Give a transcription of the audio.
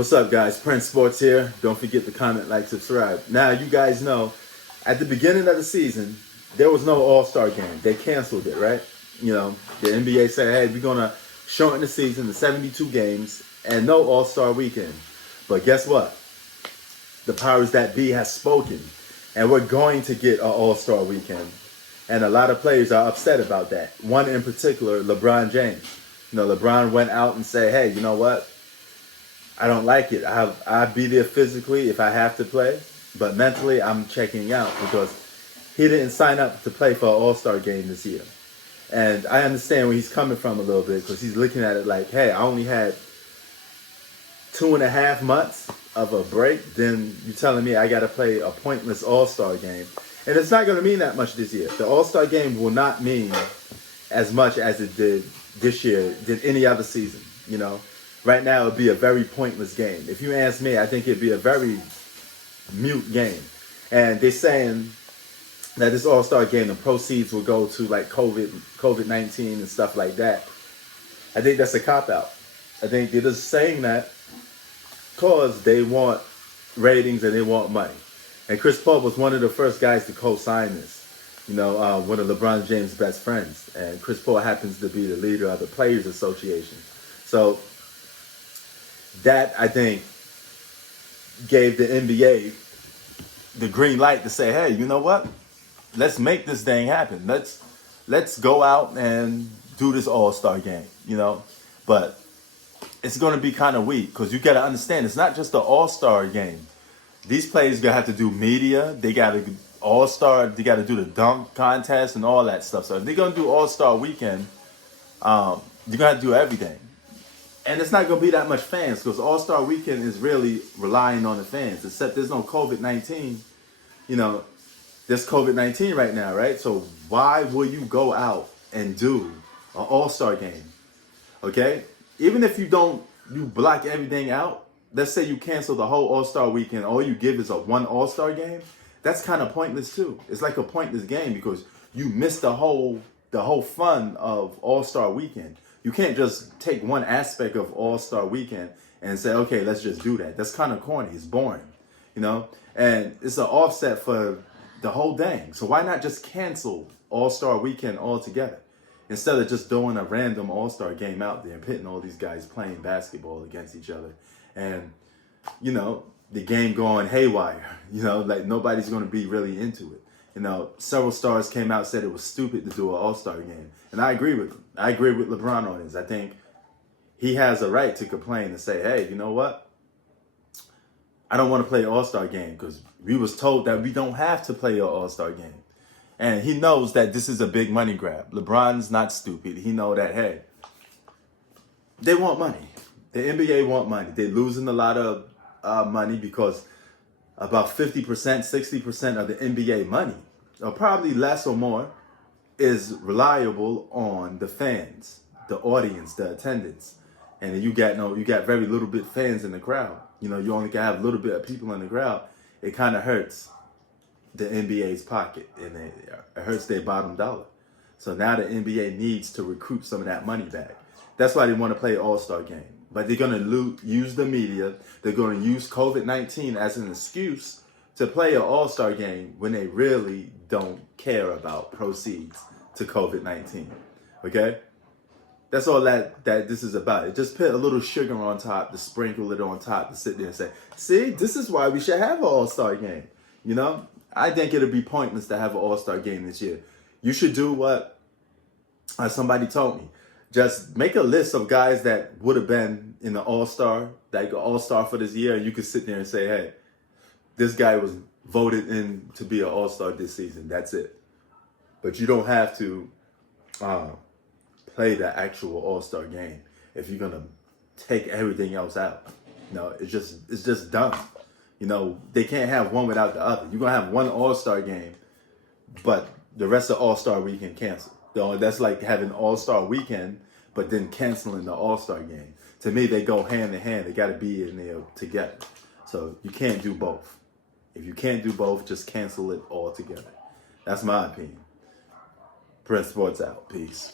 What's up, guys? Prince Sports here. Don't forget to comment, like, subscribe. Now, you guys know, at the beginning of the season, there was no All-Star game. They canceled it, right? You know, the NBA said, hey, we're going to shorten the season to 72 games and no All-Star weekend. But guess what? The powers that be has spoken, and we're going to get an All-Star weekend. And a lot of players are upset about that. One in particular, Lebron James. You know, LeBron went out and said, hey, you know what? I don't like it. I'll be there physically if I have to play, but mentally I'm checking out because he didn't sign up to play for an All-Star game this year. And I understand where he's coming from a little bit because he's looking at it like, hey, I only had 2.5 months of a break. Then you're telling me I got to play a pointless All-Star game. And it's not going to mean that much this year. The All-Star game will not mean as much as it did this year, did any other season, you know. Right now, it would be a very pointless game. If you ask me, I think it'd be a very mute game. And they're saying that this All-Star game, the proceeds will go to like COVID-19 and stuff like that. I think that's a cop-out. I think they're just saying that because they want ratings and they want money. And Chris Paul was one of the first guys to co-sign this. You know, one of LeBron James' best friends. And Chris Paul happens to be the leader of the Players Association. So that, I think, gave the NBA the green light to say, hey, you know what? Let's make this thing happen. Let's go out and do this All-Star game, you know? But it's going to be kind of weak because you got to understand, it's not just the All-Star game. These players going to have to do media. They got to All-Star. They got to do the dunk contest and all that stuff. So if they're going to do All-Star weekend, you're going to have to do everything. And it's not going to be that much fans because All-Star Weekend is really relying on the fans. Except there's no COVID-19. You know, there's COVID-19 right now, right? So why will you go out and do an All-Star game? Okay? Even if you block everything out. Let's say you cancel the whole All-Star Weekend. All you give is one All-Star game. That's kind of pointless too. It's like a pointless game because you miss the whole fun of All-Star Weekend. You can't just take one aspect of All-Star Weekend and say, okay, let's just do that. That's kind of corny. It's boring, you know? And it's an offset for the whole thing. So why not just cancel All-Star Weekend altogether instead of just throwing a random All-Star game out there and pitting all these guys playing basketball against each other and, you know, the game going haywire, you know, like nobody's going to be really into it. You know, several stars came out and said it was stupid to do an All-Star game. And I agree with them. I agree with LeBron on this. I think he has a right to complain and say, hey, you know what? I don't want to play an All-Star game because we was told that we don't have to play an All-Star game. And he knows that this is a big money grab. LeBron's not stupid. He know that, hey, they want money. The NBA want money. They're losing a lot of money because about 50%, 60% of the NBA money, or probably less or more, is reliable on the fans, the audience, the attendance. And you got very little bit fans in the crowd. You know, you only can have a little bit of people in the crowd. It kind of hurts the NBA's pocket and it hurts their bottom dollar. So now the NBA needs to recruit some of that money back. That's why they want to play an All-Star game. But they're going to use the media. They're going to use COVID-19 as an excuse to play an All-Star game when they really don't care about proceeds to COVID-19. Okay? That's all that this is about. It just put a little sugar on top, to sprinkle it on top, to sit there and say, see, this is why we should have an All-Star game. You know? I think it'll be pointless to have an All-Star game this year. You should do what somebody told me. Just make a list of guys that would have been in the All-Star, like All-Star for this year, and you could sit there and say, hey, this guy was voted in to be an All-Star this season. That's it. But you don't have to play the actual All-Star game if you're going to take everything else out. No, it's just dumb. You know, they can't have one without the other. You're going to have one All-Star game, but the rest of All-Star weekend canceled. That's like having All-Star weekend, but then canceling the All-Star game. To me, they go hand in hand. They got to be in there together. So you can't do both. If you can't do both, just cancel it all together. That's my opinion. Prince Sports out. Peace.